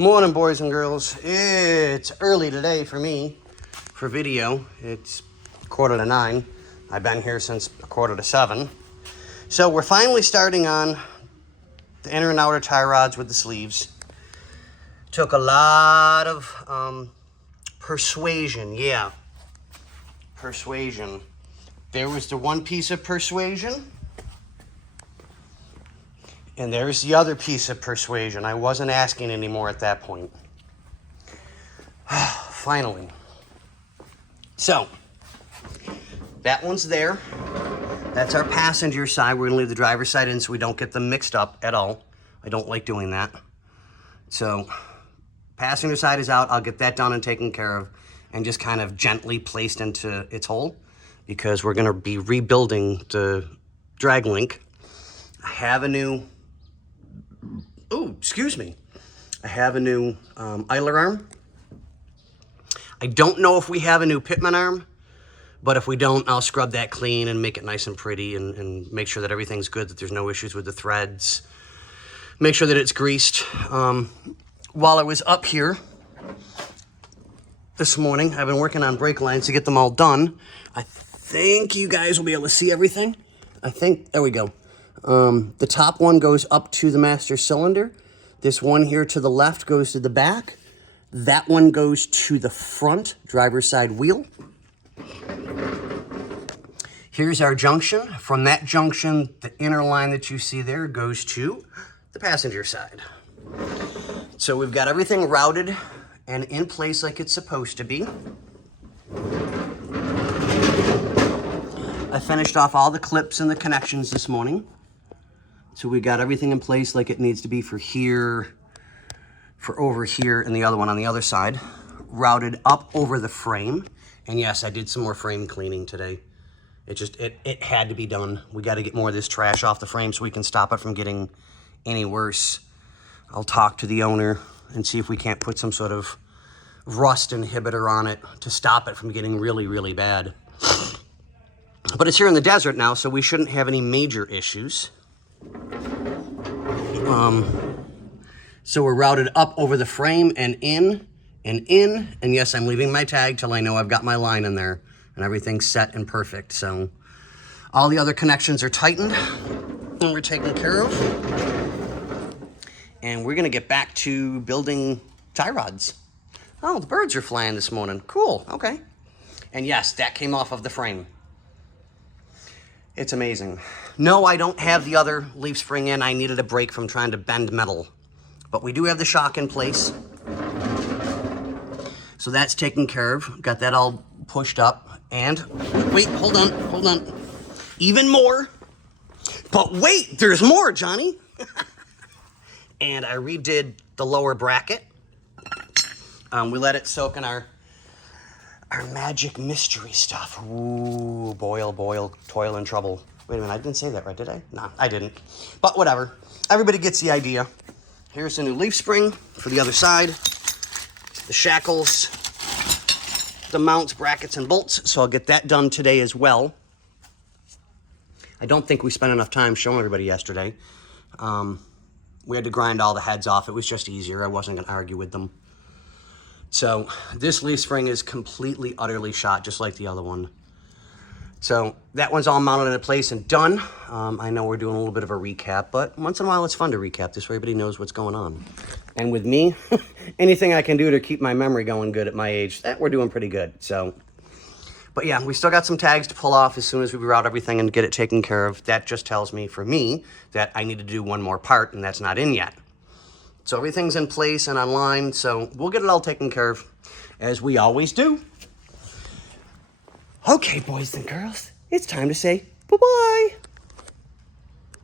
Morning, boys and girls. It's early today for me for video. It's 8:45. I've been here since 6:45. So we're finally starting on the inner and outer tie rods with the sleeves. Took a lot of persuasion. Yeah, persuasion. There was the one piece of persuasion. And there's the other piece of persuasion. I wasn't asking anymore at that point. Finally. So, that one's there. That's our passenger side. We're going to leave the driver's side in so we don't get them mixed up at all. I don't like doing that. So, passenger side is out. I'll get that done and taken care of and just kind of gently placed into its hole because we're going to be rebuilding the drag link. I have a new... Oh, excuse me. I have a new idler arm. I don't know if we have a new pitman arm, but if we don't, I'll scrub that clean and make it nice and pretty and make sure that everything's good, that there's no issues with the threads. Make sure that it's greased. While I was up here this morning, I've been working on brake lines to get them all done. I think you guys will be able to see everything. There we go. The top one goes up to the master cylinder. This one here to the left goes to the back. That one goes to the front driver's side wheel. Here's our junction. From that junction, the inner line that you see there goes to the passenger side. So we've got everything routed and in place like it's supposed to be. I finished off all the clips and the connections this morning. So we got everything in place like it needs to be for here, for over here, and the other one on the other side. Routed up over the frame. And yes, I did some more frame cleaning today. It had to be done. We got to get more of this trash off the frame so we can stop it from getting any worse. I'll talk to the owner and see if we can't put some sort of rust inhibitor on it to stop it from getting really, really bad. But it's here in the desert now, so we shouldn't have any major issues. So we're routed up over the frame and in, and yes, I'm leaving my tag till I know I've got my line in there and everything's set and perfect. So all the other connections are tightened and we're taken care of. And we're gonna get back to building tie rods. Oh, the birds are flying this morning. Cool, okay. And yes, that came off of the frame. It's amazing. No, I don't have the other leaf spring in. I needed a break from trying to bend metal. But we do have the shock in place. So that's taken care of. Got that all pushed up. And, wait, hold on. Even more. But wait, there's more, Johnny. And I redid the lower bracket. We let it soak in our magic mystery stuff. Ooh, boil, toil and trouble. Wait a minute, I didn't say that right, did I? No, I didn't. But whatever. Everybody gets the idea. Here's the new leaf spring for the other side. The shackles, the mounts, brackets, and bolts. So I'll get that done today as well. I don't think we spent enough time showing everybody yesterday. We had to grind all the heads off. It was just easier. I wasn't going to argue with them. So this leaf spring is completely, utterly shot, just like the other one. So that one's all mounted into place and done. I know we're doing a little bit of a recap, but once in a while it's fun to recap. This way everybody knows what's going on. And with me, anything I can do to keep my memory going good at my age, we're doing pretty good. So, but yeah, we still got some tags to pull off as soon as we route everything and get it taken care of. That just tells me, for me, that I need to do one more part, and that's not in yet. So everything's in place and online, so we'll get it all taken care of, as we always do. Okay, boys and girls, it's time to say bye-bye.